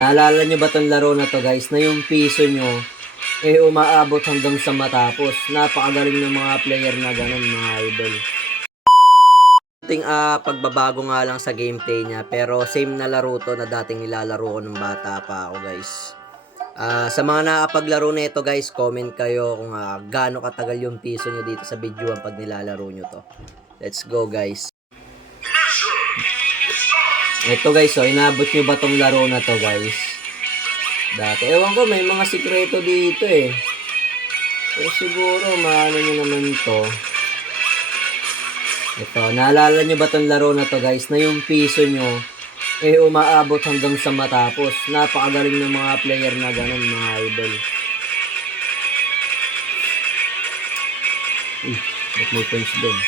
Naalala nyo ba tong laro na to guys, na yung piso nyo umaabot hanggang sa matapos. Napakagaling ng mga player na ganun, mga idol. Ting pagbabago nga lang sa gameplay niya, pero same na laro to na dating nilalaro ko nung bata pa ako guys. Sa mga nakapaglaro na ito guys, comment kayo kung gaano katagal yung piso nyo dito sa videoan pag nilalaro nyo to. Let's go guys. Ito guys, inabot nyo ba tong laro na to guys? Dati, ewan ko, may mga sikreto dito eh. Pero siguro, maano nyo naman to. Ito, naalala nyo ba tong laro na to guys, na yung piso nyo umaabot hanggang sa matapos. Napakagaling ng mga player na ganun, mga idol. Ba't may points doon?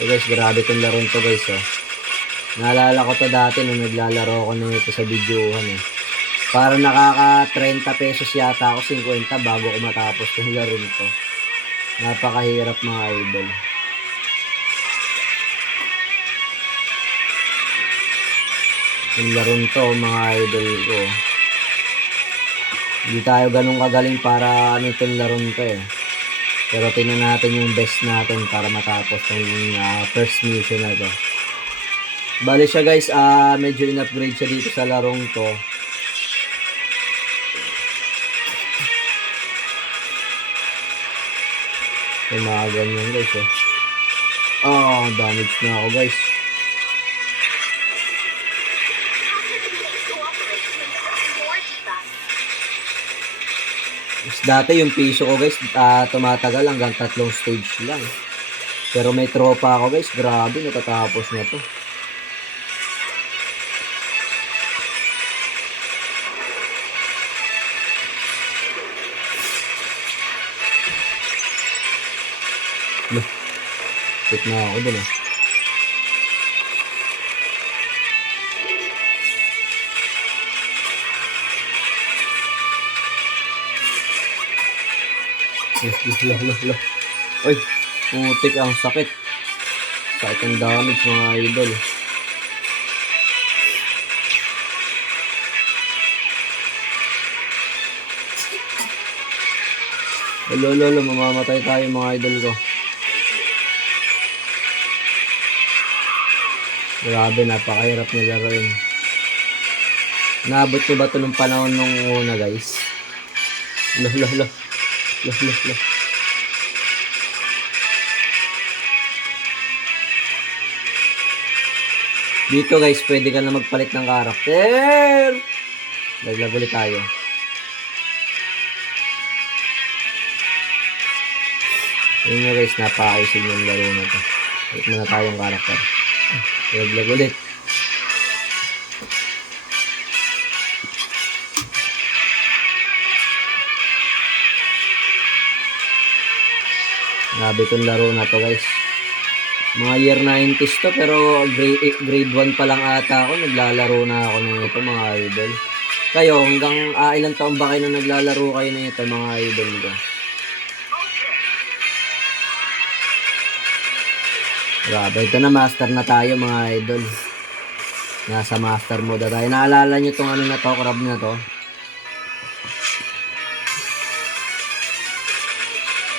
So guys, grabe tong laro to guys Naalala ko to dati nung naglalaro ako na ito sa videohan Para nakaka 30 pesos yata ako, 50 bago ko matapos tong laro to. Napakahirap mga idol. Yung laro to mga idol ko. Hindi tayo ganun kagaling para itong laro to Pero tingnan natin yung best natin para matapos yung first mission na to. Bali siya guys, medyo in-upgrade siya dito sa larong to. Yung mga ganyan guys damage na ako guys. Dati yung piso ko guys, tumatagal hanggang 3 stage lang. Pero may tropa ako guys, grabe, natatapos na to. Hit na ako dun Uy, putik, ang sakit. Sakit ang damage mga idol. Lolo, mamamatay tayo mga idol ko. Grabe, napakahirap na laruin. Naabot ko ba ito nung panahon nung una guys? Lo. Dito guys, pwede ka na magpalit ng karakter. Laglag ulit tayo. Yun nga guys, napaka-isin yung laro na to. Palit muna tayong karakter. Laglag ulit. Grabe itong laro na to guys. Mga year 90s to, pero grade 1 pa lang ata ako. Naglalaro na ako nito mga idol. Kayo, hanggang ilang taon ba kayo na naglalaro kayo nito mga idol ko? Grabe, ito na, master na tayo mga idol. Nasa master mode tayo. Naalala nyo itong ano na to, crab na to?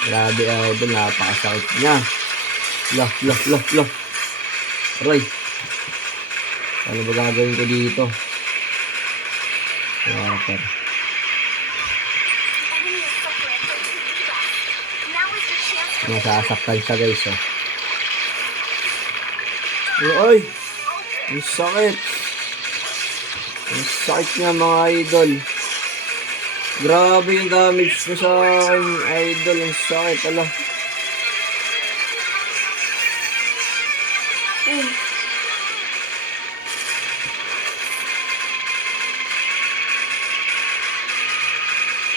Grabe idol, napakasakit niya. Lah. Aray. Ano ba gagawin ko dito? Karakter. Nasasaktan siya guys Ay! Ang sakit! Ang sakit niya mga idol. Grabe yung damage na sa akin, idol. Ang sakit, ala.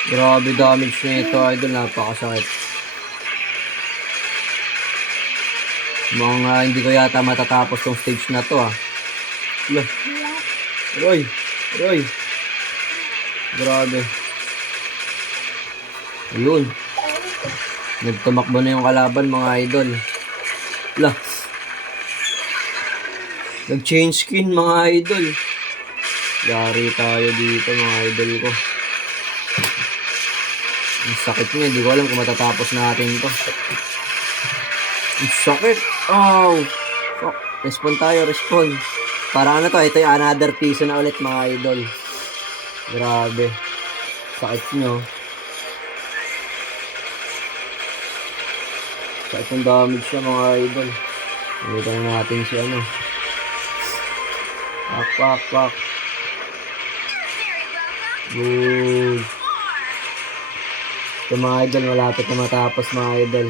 Grabe damage na ito, idol. Napakasakit. Mga hindi ko yata matatapos tong stage na to Roy. Grabe. Ayun. Nagtumakbo na yung kalaban mga idol. Lah. Nag-change skin mga idol. Yari tayo dito mga idol ko. Ang sakit niya. Hindi ko alam kung matatapos natin to. Ang sakit. Oh. Fuck. Respawn tayo. Respawn. Para ano to. Ito yung another piso na ulit mga idol. Grabe. Sakit nyo. Sakit ng damage siya mga idol. Nakita na natin si ano. Pak. Good. Ito mga idol, malapit na matapos mga idol.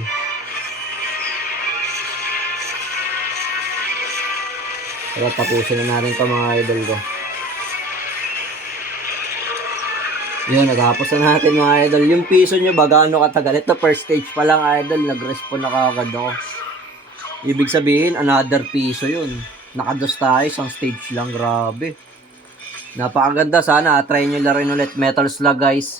Kaya tapusin na natin ito mga idol ko. Yun, natapos na natin mga idol. Yung piso nyo ba, gaano katagal? Ito first stage pa lang idol, nag-respawn na kagad ako. Ibig sabihin, another piso yun. Nakados tayo, isang stage lang, grabe. Napakaganda, sana try nyo laruin ulit Metal Slug guys.